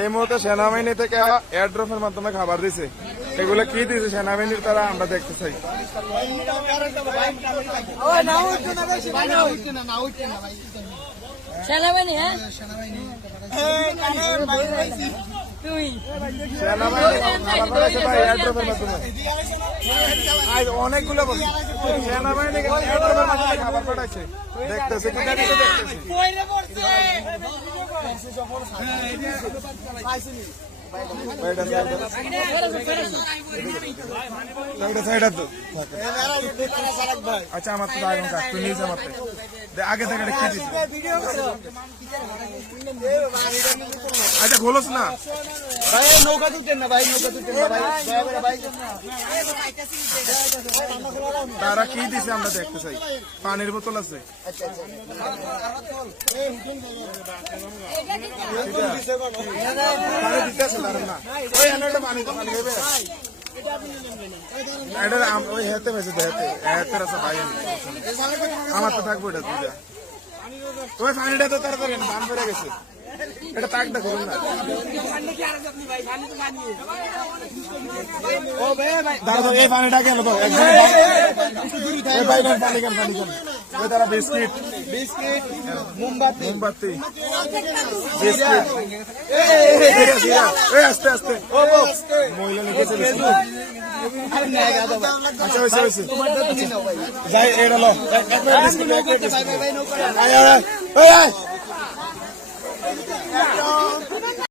এই মুহূর্তে সেনাবাহিনী থেকে এয়ারড্রপের মাধ্যমে খাবার দিছে। এগুলো কি দিছে সেনাবাহিনীর তারা আমরা দেখতে চাই। সেনাবাহিনী অনেকগুলো সেনাবাহিনী খাবার পাঠাইছে দেখতেছে কি আচ্ছা আমার তো তুই নিয়ে আমার আগে থেকে কি দিস আচ্ছা খোলস না ভাই নৌকা তুলতেন না ভাই নৌকা তুলতেন না ভাই তারা কি দিছে আমরা দেখতে চাই। পানির বোতল আছে আমার তো থাকবো এটা দুটা ওই পানিটা তো তাড়াতাড়ি দান বেড়ে গেছে এটা তাক দেখো না এই পানিটা গেল তো তারা বিস্কিট বিস্কিট মোমবাতি মোমবাতি বিস্কিট আস্তে আস্তে মহিলা লিখেছে আচ্ছা হয়েছে হয়েছে যাই এটা লো